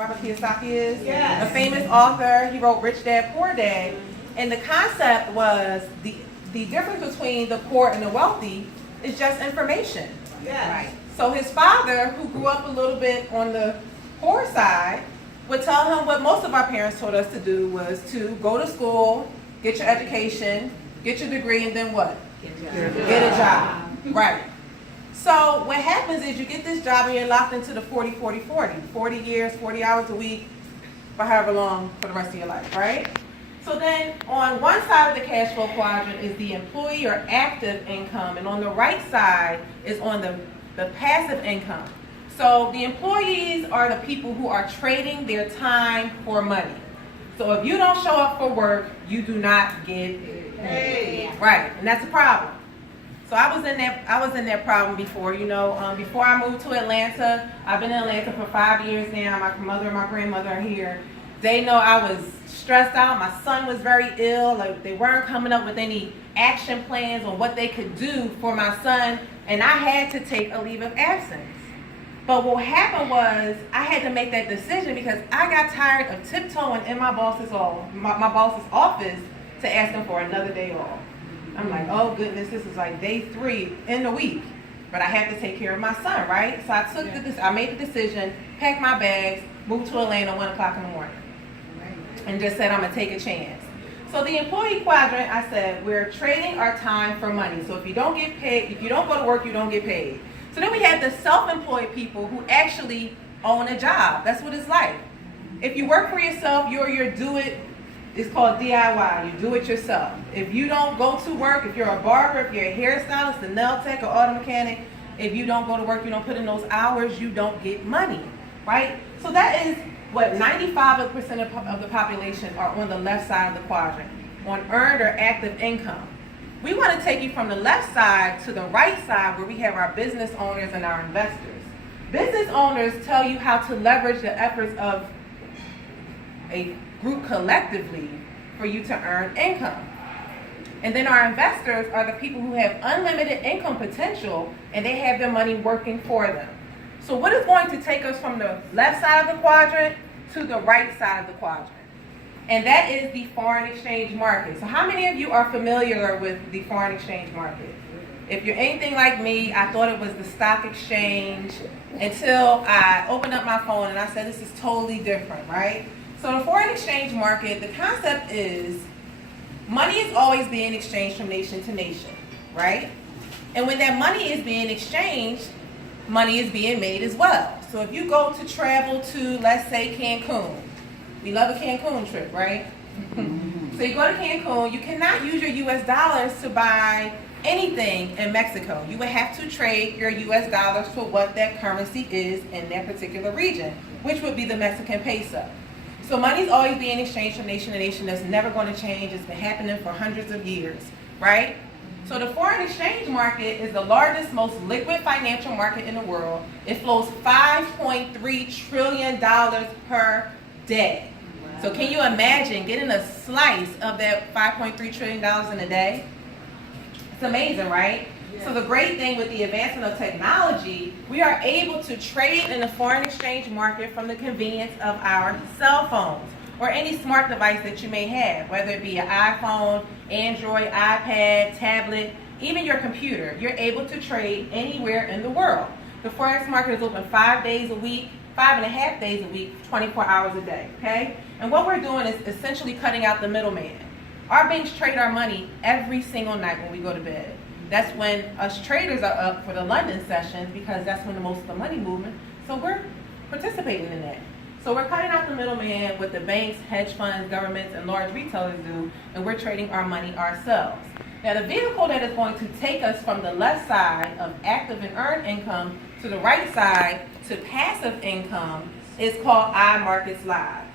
Robert Kiyosaki is? Yes. A famous author. He wrote Rich Dad, Poor Dad. And the concept was the difference between the poor and the wealthy is just information. Yes. Right. So his father, who grew up a little bit on the poor side, would tell him what most of our parents told us to do was to go to school, get your education, get your degree, and then what? Get a job. Right. So what happens is you get this job and you're locked into the 40 years, 40 hours a week, for however long for the rest of your life, right? So then on one side of the cash flow quadrant is the employee or active income, and on the right side is on the passive income. So the employees are the people who are trading their time for money. So if you don't show up for work, you do not get paid. Right, and that's a problem. So I was in that problem before, before I moved to Atlanta. I've been in Atlanta for 5 years now. My mother and my grandmother are here. They know I was stressed out. My son was very ill. Like, they weren't coming up with any action plans on what they could do for my son, and I had to take a leave of absence. But what happened was I had to make that decision because I got tired of tiptoeing in my boss's office to ask him for another day off. I'm like, oh goodness, this is like day 3 in the week, but I have to take care of my son, right? So I made the decision, packed my bags, moved to Atlanta 1 o'clock in the morning, and just said I'm gonna take a chance. So the employee quadrant, I said, we're trading our time for money. So if you don't get paid, if you don't go to work, you don't get paid. So then we have the self-employed people who actually own a job. That's what it's like. If you work for yourself, it's called DIY. You do it yourself. If you don't go to work, if you're a barber, if you're a hairstylist, a nail tech, or auto mechanic, if you don't go to work, you don't put in those hours, you don't get money, right? So that is what 95% of the population are on the left side of the quadrant, on earned or active income. We want to take you from the left side to the right side where we have our business owners and our investors. Business owners tell you how to leverage the efforts of a group collectively for you to earn income. And then our investors are the people who have unlimited income potential and they have their money working for them. So what is going to take us from the left side of the quadrant to the right side of the quadrant? And that is the foreign exchange market. So how many of you are familiar with the foreign exchange market? If you're anything like me, I thought it was the stock exchange until I opened up my phone and I said, this is totally different, right? So the foreign exchange market, the concept is money is always being exchanged from nation to nation, right? And when that money is being exchanged, money is being made as well. So if you go to travel to, let's say, Cancun, we love a Cancun trip, right? So you go to Cancun, you cannot use your US dollars to buy anything in Mexico. You would have to trade your US dollars for what that currency is in that particular region, which would be the Mexican peso. So money is always being exchanged from nation to nation. That's never going to change. It's been happening for hundreds of years, right? So the foreign exchange market is the largest, most liquid financial market in the world. It flows $5.3 trillion per day. So can you imagine getting a slice of that $5.3 trillion in a day? It's amazing, right? So the great thing with the advancement of technology, we are able to trade in the foreign exchange market from the convenience of our cell phones or any smart device that you may have, whether it be an iPhone, Android, iPad, tablet, even your computer. You're able to trade anywhere in the world. The forex market is open 5 days a week, 5.5 days a week, 24 hours a day, okay? And what we're doing is essentially cutting out the middleman. Our banks trade our money every single night when we go to bed. That's when us traders are up for the London sessions because that's when the most of the money movement. So we're participating in that. So we're cutting out the middleman with the banks, hedge funds, governments, and large retailers do, and we're trading our money ourselves. Now the vehicle that is going to take us from the left side of active and earned income to the right side to passive income is called iMarkets Live.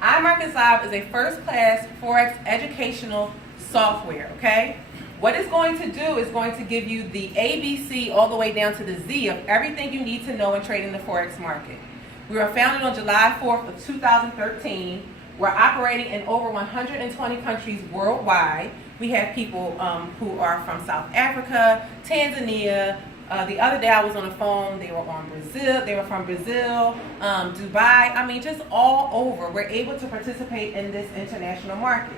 iMarkets Live is a first-class Forex educational software, okay? What it's going to do is going to give you the ABC all the way down to the Z of everything you need to know in trading the Forex market. We were founded on July 4th of 2013. We're operating in over 120 countries worldwide. We have people who are from South Africa, Tanzania, The other day I was on the phone. They were on Brazil. They were from Brazil, Dubai. I mean, just all over. We're able to participate in this international market.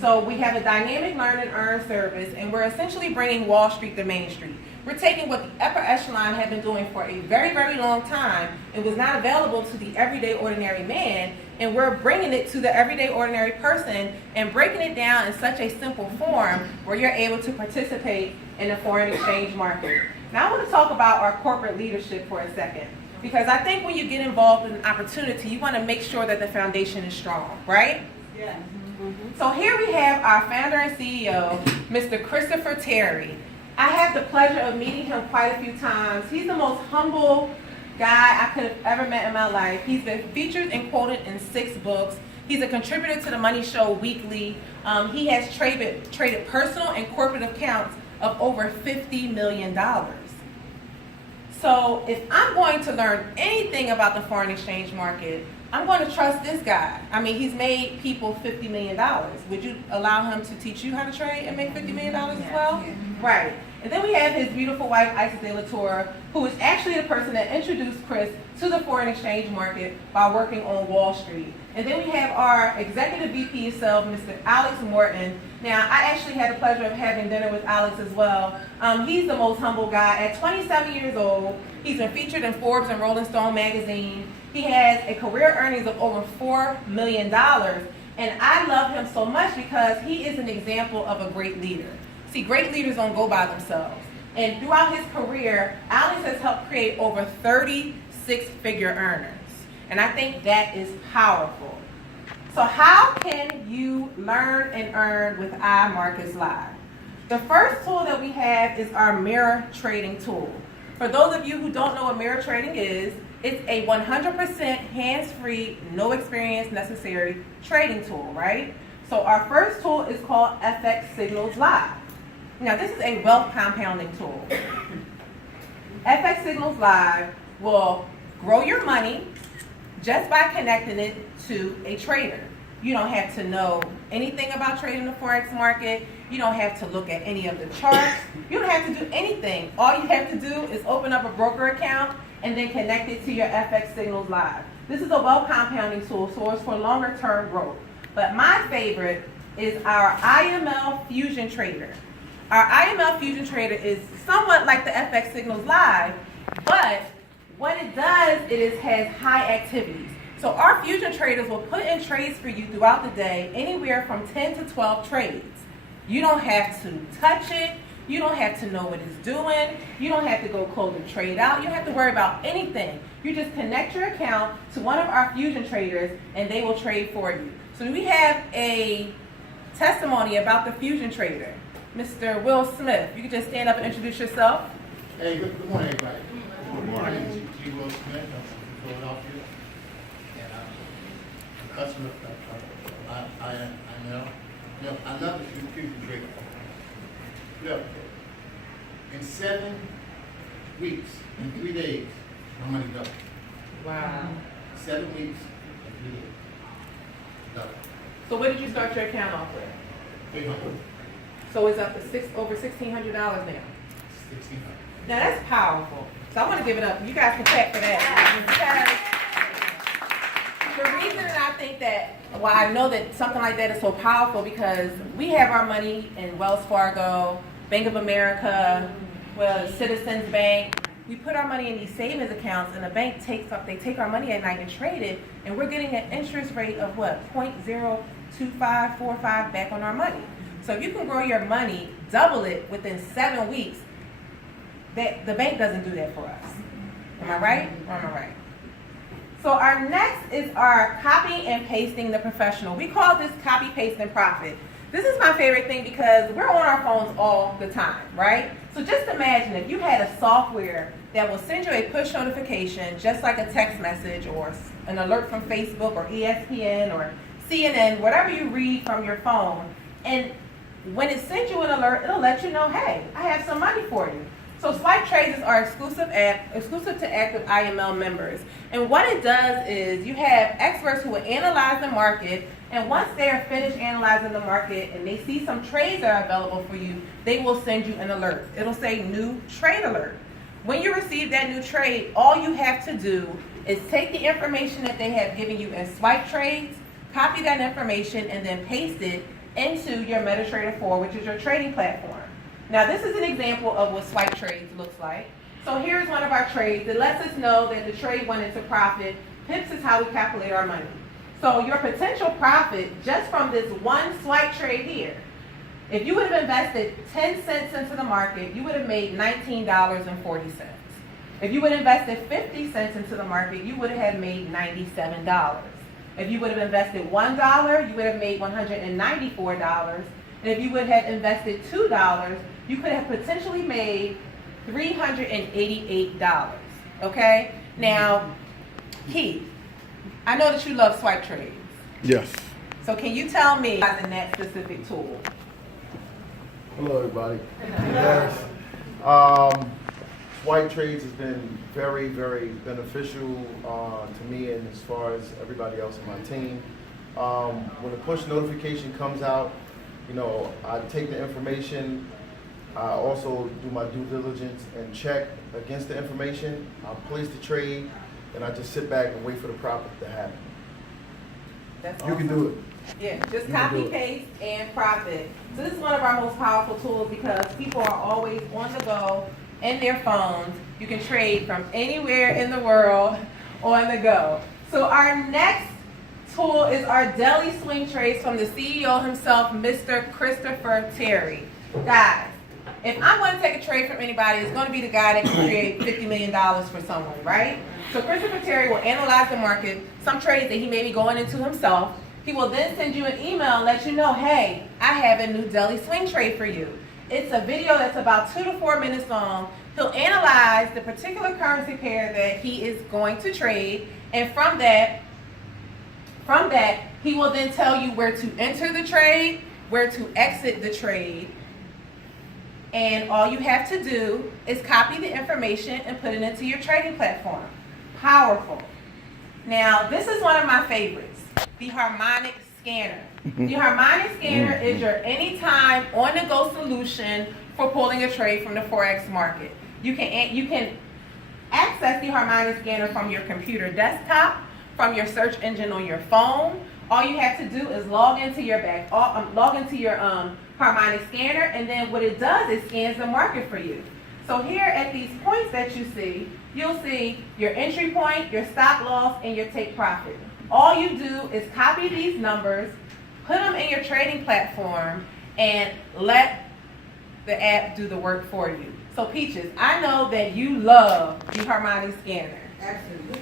So we have a dynamic learn and earn service, and we're essentially bringing Wall Street to Main Street. We're taking what the upper echelon had been doing for a very, very long time. It was not available to the everyday ordinary man, and we're bringing it to the everyday ordinary person and breaking it down in such a simple form where you're able to participate in the foreign exchange market. Now I want to talk about our corporate leadership for a second, because I think when you get involved in an opportunity, you want to make sure that the foundation is strong, right? Yeah. So here we have our founder and CEO, Mr. Christopher Terry. I had the pleasure of meeting him quite a few times. He's the most humble guy I could have ever met in my life. He's been featured and quoted in 6 books. He's a contributor to the Money Show Weekly. He has traded personal and corporate accounts of over $50 million. So if I'm going to learn anything about the foreign exchange market, I'm going to trust this guy. I mean, he's made people $50 million. Would you allow him to teach you how to trade and make $50 million as well? Yeah. Right. And then we have his beautiful wife, Isis De La Tour, who is actually the person that introduced Chris to the foreign exchange market by working on Wall Street. And then we have our executive VP of sales, Mr. Alex Morton. Now, I actually had the pleasure of having dinner with Alex as well. He's the most humble guy. At 27 years old, he's been featured in Forbes and Rolling Stone magazine. He has a career earnings of over $4 million. And I love him so much because he is an example of a great leader. See, great leaders don't go by themselves. And throughout his career, Alex has helped create over 30 six-figure earners. And I think that is powerful. So how can you learn and earn with iMarkets Live? The first tool that we have is our mirror trading tool. For those of you who don't know what mirror trading is, it's a 100% hands-free, no experience necessary trading tool, right? So our first tool is called FX Signals Live. Now, this is a wealth compounding tool. FX Signals Live will grow your money just by connecting it to a trader. You don't have to know anything about trading the Forex market. You don't have to look at any of the charts. You don't have to do anything. All you have to do is open up a broker account and then connect it to your FX Signals Live. This is a wealth compounding tool, so it's for longer term growth. But my favorite is our IML Fusion Trader. Our IML Fusion Trader is somewhat like the FX Signals Live, but what it does is has high activities. So our Fusion Traders will put in trades for you throughout the day, anywhere from 10 to 12 trades. You don't have to touch it. You don't have to know what it's doing. You don't have to go close the trade out. You don't have to worry about anything. You just connect your account to one of our Fusion Traders and they will trade for you. So we have a testimony about the Fusion Trader. Mr. Will Smith, you can just stand up and introduce yourself. Hey, good morning, everybody. Good morning. My name is G. Will Smith. I'm from Philadelphia. And I'm a customer of IML. I love the Fusion Trader. Look, in 7 weeks, in 3 days, my money doubled. Wow. 7 weeks and 3 days. Doubled. So what did you start your account off with? 800. So it's up to over $1,600 now. 1,600. Now that's powerful. So I want to give it up. You guys can clap for that. Because the reason I think that, well, I know that something like that is so powerful because we have our money in Wells Fargo, Bank of America, Citizens Bank. We put our money in these savings accounts, and the bank they take our money at night and trade it, and we're getting an interest rate of what, 0.02545 back on our money. So if you can grow your money, double it within 7 weeks, the bank doesn't do that for us. Am I right? Or am I right? So our next is our copy and pasting the professional. We call this copy, paste, and profit. This is my favorite thing because we're on our phones all the time, right? So just imagine if you had a software that will send you a push notification, just like a text message or an alert from Facebook or ESPN or CNN, whatever you read from your phone, and when it sends you an alert, it'll let you know, hey, I have some money for you. So Swipe Trades is our exclusive to active IML members. And what it does is you have experts who will analyze the market, and once they are finished analyzing the market and they see some trades that are available for you, they will send you an alert. It'll say new trade alert. when you receive that new trade, all you have to do is take the information that they have given you in Swipe Trades, copy that information, and then paste it into your MetaTrader 4, which is your trading platform. Now, this is an example of what Swipe Trades looks like. So here's one of our trades. It lets us know that the trade went into profit. Pips is how we calculate our money. So your potential profit just from this one swipe trade here, if you would have invested 10 cents into the market, you would have made $19.40. If you would have invested 50 cents into the market, you would have made $97. If you would have invested $1, you would have made $194. And if you would have invested $2, you could have potentially made $388. Okay? Now, Keith, I know that you love swipe trades. Yes. So can you tell me about that specific tool? Hello, everybody. Yes. Swipe Trades has been very, very beneficial to me and as far as everybody else in my team. When the push notification comes out, you know, I take the information. I also do my due diligence and check against the information. I place the trade, and I just sit back and wait for the profit to happen. That's You can awesome. do it. Yeah, just You can copy, do it. paste, and profit. So this is one of our most powerful tools because people are always on the go in their phones. You can trade from anywhere in the world on the go. So our next tool is our daily swing trades from the CEO himself, Mr. Christopher Terry. Guys, if I'm going to take a trade from anybody, it's going to be the guy that can create $50 million for someone, right? So Christopher Terry will analyze the market, some trades that he may be going into himself. He will then send you an email and let you know, hey, I have a new daily swing trade for you. It's a video that's about 2 to 4 minutes long. He'll analyze the particular currency pair that he is going to trade, and from that, he will then tell you where to enter the trade, where to exit the trade, and all you have to do is copy the information and put it into your trading platform. Powerful. Now, this is one of my favorites, the Harmonic Scanner. The Harmonic Scanner is your anytime on-the-go solution for pulling a trade from the Forex market. You can access the Harmonic Scanner from your computer desktop, from your search engine on your phone. All you have to do is log into your Harmonic Scanner, and then what it does is scans the market for you. So here at these points that you see, you'll see your entry point, your stop loss, and your take profit. All you do is copy these numbers, put them in your trading platform, and let the app do the work for you. So Peaches, I know that you love the Harmonic Scanner. Absolutely.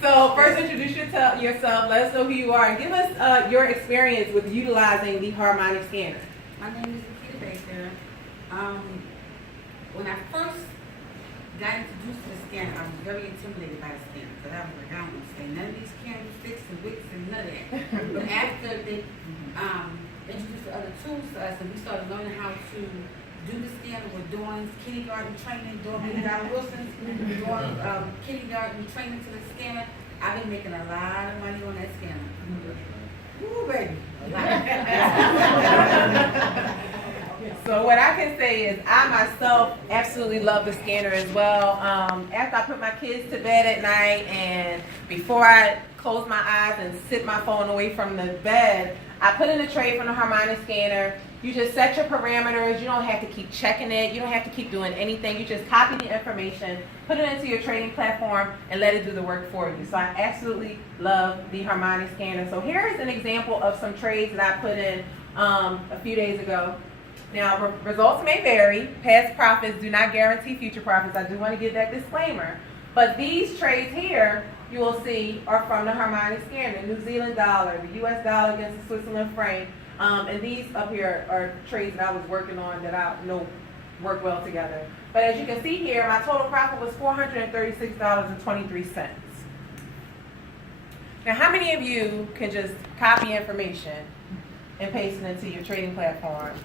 So first introduce yourself, let us know who you are, and give us your experience with utilizing the Harmonic Scanner. My name is Nikita Baker. When I first got introduced to the scanner, I was very intimidated by the scanner because I was like, I don't understand none of these candlesticks and wicks and none of that. But after they introduced the other tools to us and we started learning how to do the scanner, we're doing kindergarten training, doing Billy Dollar Wilson's, doing kindergarten training to the scanner. I've been making a lot of money on that scanner. Ooh, baby. A lot. So what I can say is I myself absolutely love the scanner as well. After I put my kids to bed at night and before I close my eyes and sit my phone away from the bed, I put in a trade from the Harmonic Scanner. You just set your parameters. You don't have to keep checking it. You don't have to keep doing anything. You just copy the information, put it into your trading platform, and let it do the work for you. So I absolutely love the Harmonic Scanner. So here is an example of some trades that I put in a few days ago. Now, results may vary. Past profits do not guarantee future profits. I do want to give that disclaimer. But these trades here, you will see, are from the Harmonic Scanner. New Zealand dollar, the US dollar against the Switzerland franc. And these up here are trades that I was working on that I know work well together. But as you can see here, my total profit was $436.23. Now, how many of you can just copy information and paste it into your trading platform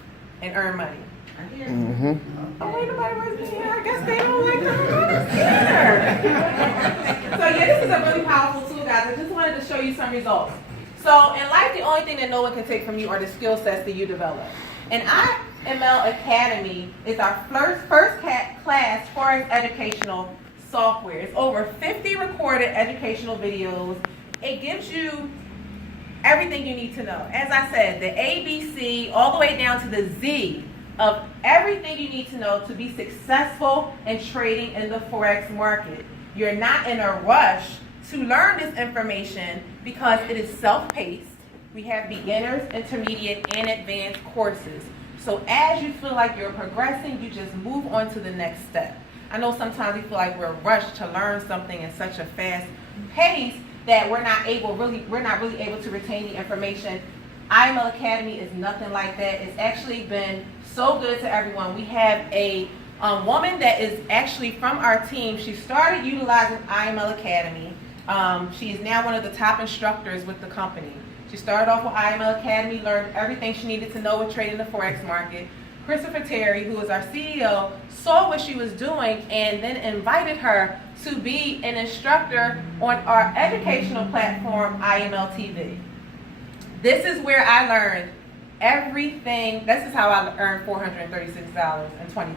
and earn money? I hear you. Mm-hmm. Oh, ain't nobody raising their hand. I guess they don't like the Harmonic Scanner. So yeah, this is a really powerful tool, guys. I just wanted to show you some results. So in life, the only thing that no one can take from you are the skill sets that you develop. And I IML Academy is our first class Forex educational software. It's over 50 recorded educational videos. It gives you everything you need to know. As I said, the ABC all the way down to the Z of everything you need to know to be successful in trading in the Forex market. You're not in a rush to learn this information because it is self-paced. We have beginners, intermediate, and advanced courses. So as you feel like you're progressing, you just move on to the next step. I know sometimes we feel like we're rushed to learn something in such a fast pace that we're not really able to retain the information. IML Academy is nothing like that. It's actually been so good to everyone. We have a woman that is actually from our team. She started utilizing IML Academy. She is now one of the top instructors with the company. She started off with IML Academy, learned everything she needed to know with trading the Forex market. Christopher Terry, who is our CEO, saw what she was doing and then invited her to be an instructor on our educational platform, IML TV. This is where I learned everything. This is how I earned $436.23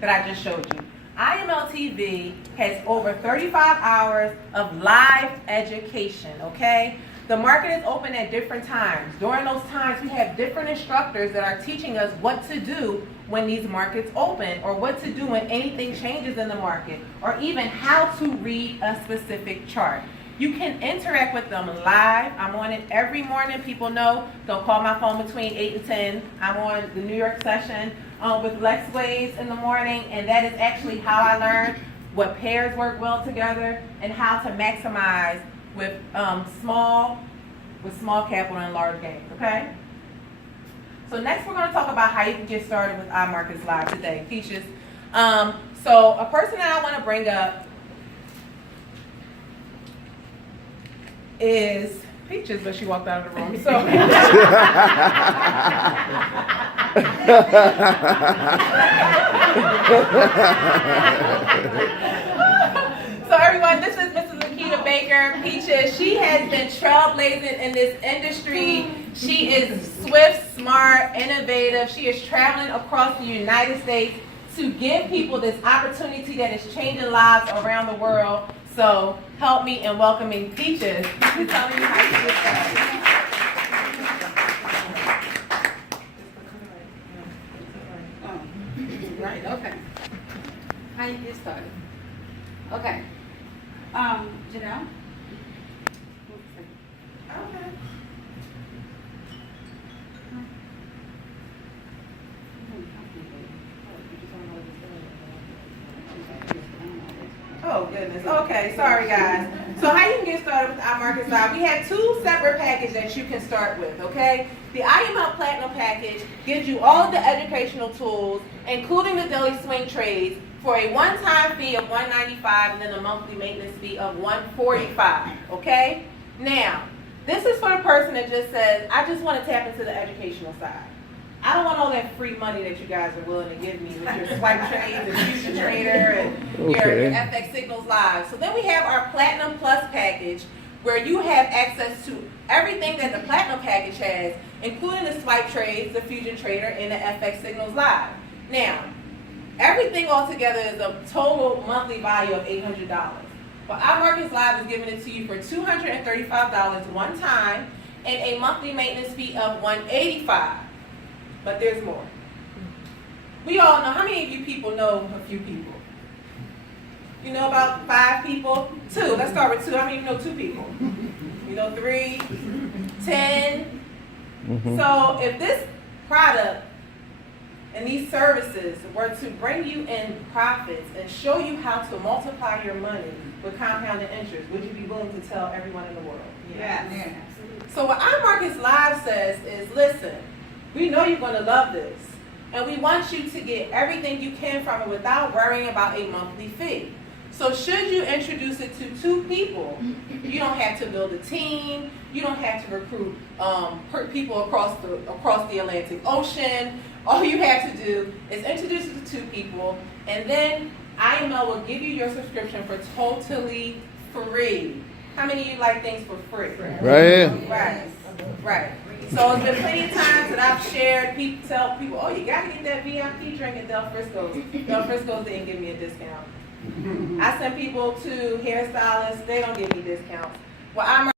that I just showed you. IML TV has over 35 hours of live education, okay? The market is open at different times. During those times, we have different instructors that are teaching us what to do when these markets open, or what to do when anything changes in the market, or even how to read a specific chart. You can interact with them live. I'm on it every morning. People know, don't call my phone between 8 and 10. I'm on the New York session with Lex Waves in the morning, and that is actually how I learned what pairs work well together and how to maximize with small capital and large gains, okay? So next we're going to talk about how you can get started with iMarkets Live today. Peaches. So a person that I want to bring up is Peaches, but she walked out of the room. So, so everyone, this is Mrs. Lakita Baker. Peaches, she has been trailblazing in this industry. She is swift, smart, innovative. She is traveling across the United States to give people this opportunity that is changing lives around the world. So help me in welcoming Peaches to telling you how to get started. Right, okay. How you get started? Okay. Janelle? Okay. Oh goodness. Okay, sorry guys. So how you can get started with iMarkets Live? We have two separate packages that you can start with, okay? The IML Platinum package gives you all of the educational tools, including the daily swing trades, for a one-time fee of $195 and then a monthly maintenance fee of $145, okay? Now, this is for the person that just says, I just want to tap into the educational side. I don't want all that free money that you guys are willing to give me with your swipe trades and future trader and your FX Signals Live. So then we have our Platinum Plus package, where you have access to everything that the Platinum package has, including the swipe trades, the fusion trader, and the FX Signals Live. Now, everything altogether is a total monthly value of $800. But iMarkets Live is giving it to you for $235 one time and a monthly maintenance fee of $185. But there's more. We all know, how many of you people know a few people? You know about 5 people? 2. Let's start with 2. How many of you know 2 people? You know 3, 10. So if this product and these services were to bring you in profits and show you how to multiply your money with compounded interest, would you be willing to tell everyone in the world? Yes. Yeah. So what iMarkets Live says is, listen, we know you're going to love this, and we want you to get everything you can from it without worrying about a monthly fee. So should you introduce it to 2 people, you don't have to build a team, you don't have to recruit people across the Atlantic Ocean. All you have to do is introduce it to 2 people, and then IML will give you your subscription for totally free. How many of you like things for free? Right here. Right. Right. So it's been plenty of times that I've shared, tell people, oh, you gotta get that VIP drink at Del Frisco's. Del Frisco's didn't give me a discount. I send people to hairstylists, they don't give me discounts. Well, I'm